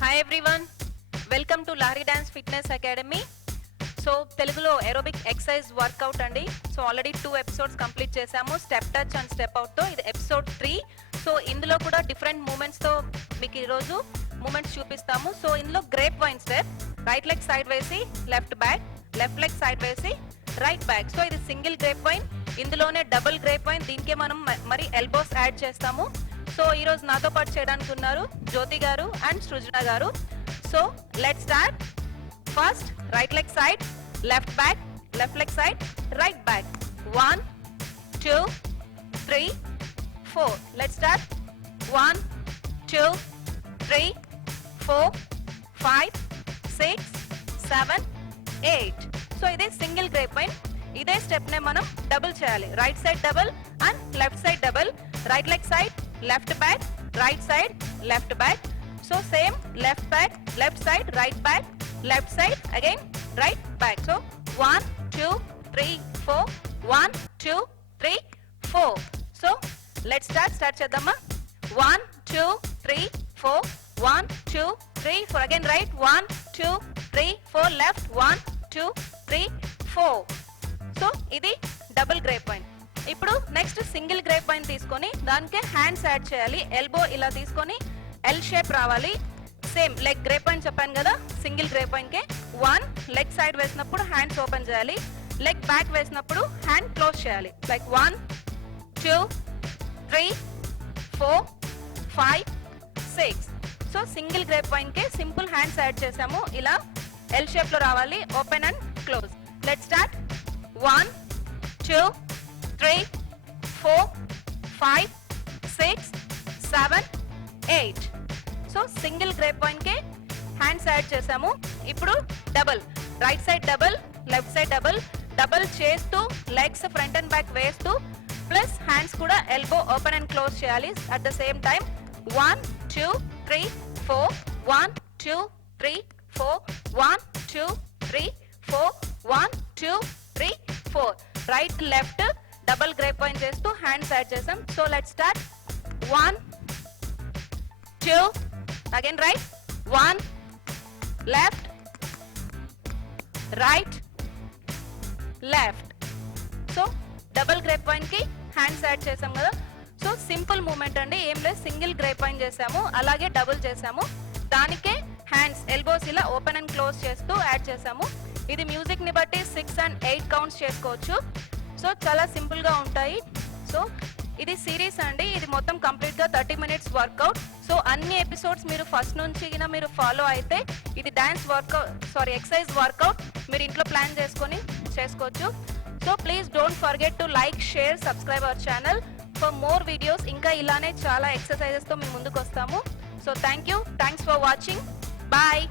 Hi everyone, welcome to Lahari Dance Fitness Academy. So Telugulo aerobic exercise workout andi. So already 2 episodes complete చేసాము, step touch and step out తో. ఇది ఎపిసోడ్ 3. సో ఇందులో కూడా different moments తో మీకు ఈ రోజు మూమెంట్స్ చూపిస్తాము. సో ఇందులో grape vine step, right leg side వేసి left back, left leg side వేసి రైట్ బ్యాక్. సో ఇది సింగిల్ గ్రేప్ వైన్, ఇందులోనే డబుల్ గ్రేప్ వైన్, దీనికే మనం మరి ఎల్బోస్ యాడ్ చేస్తాము. సో ఈ రోజు నాతో పాటు చేయడానికి ఉన్నారు జ్యోతి గారు అండ్ సృజన గారు. So let's start. First right leg side, left back, left leg side, right back. 1, 2, 3, 4. Let's start. 1, 2, 3, 4, 5, 6, 7, 8. So ఇది సింగిల్ గ్రేప్ వైన్. ఇదే స్టెప్ నే మనం డబుల్ చేయాలి. Right side double and left side double. Right leg side, left back, right side, left back. So same left back, left side, right back, left side again, right back. So 1, 2, 3, 4. 1, 2, 3, 4. So let's start చేద్దామా. 1, 2, 3, 4. 1, 2, 3, 4. Again right. 1, 2, 3, 4. Left. 1, 2, 3, 4. So ఇది double grape vine. ఇప్పుడు next single grape vine తీసుకొని దానికి hands add చేయాలి. Elbow ఇలా తీసుకొని L shape రావాలి. Same leg grape vine చెప్పాను కదా, సింగిల్ గ్రేప్ వైన్ కే 1 లెగ్ సైడ్ వేసినప్పుడు హ్యాండ్స్ ఓపెన్ చేయాలి, లెగ్ బ్యాక్ వేసినప్పుడు హ్యాండ్ క్లోజ్ చేయాలి. Like 1, 2, 3, 4, 5, 6. So single grape vine కే సింపుల్ హ్యాండ్స్ యాడ్ చేసాము. ఇలా ఎల్ షేప్ లో రావాలి, open and close. Let start. 1, 2, 3, 4, 5, 6, 7, 8. So single grape vine కే హ్యాండ్స్ యాడ్ చేసాము. ఇప్పుడు double, right side double, left side double, double చేస్తూ లెగ్స్ ఫ్రంట్ అండ్ బ్యాక్ వేస్తూ ప్లస్ హ్యాండ్స్ కూడా ఎల్బో ఓపెన్ అండ్ క్లోజ్ చేయాలి at the same time. 1, 2, 3, 4. 1, 2, 3, 4. 1, 2, 3, 4. 1, 2, 3, 4. Right left double grape wine చేస్తూ hands add చేసాం. So let's start. 1, 2, again right. 1, left, right, left. So double grape wine కి hands add చేసాం కదా. So simple moment అండి, ఏం లేదు, single grape wine చేసాము అలాగే డబుల్ చేసాము. దానికే హ్యాండ్స్ ఎల్బోస్ ఇలా ఓపెన్ అండ్ క్లోజ్ చేస్తూ యాడ్ చేసాము. ఇది మ్యూజిక్ ని బట్టి 6 and 8 కౌంట్స్ చేసుకోవచ్చు. సో చాలా సింపుల్ గా ఉంటాయి. సో ఇది సిరీస్ అండి, ఇది మొత్తం కంప్లీట్ గా 30 minutes వర్కౌట్. సో అన్ని ఎపిసోడ్స్ మీరు ఫస్ట్ నుంచి మీరు ఫాలో అయితే ఇది డాన్స్ వర్కౌట్ ఎక్సర్సైజ్ వర్కౌట్ మీరు ఇంట్లో ప్లాన్ చేసుకొని చేసుకోవచ్చు. So please don't forget to like, share, subscribe our channel for more videos. ఇంకా ఇలానే చాలా ఎక్సర్సైజెస్ తో మేము ముందుకు వస్తాము. So thanks for watching. Bye.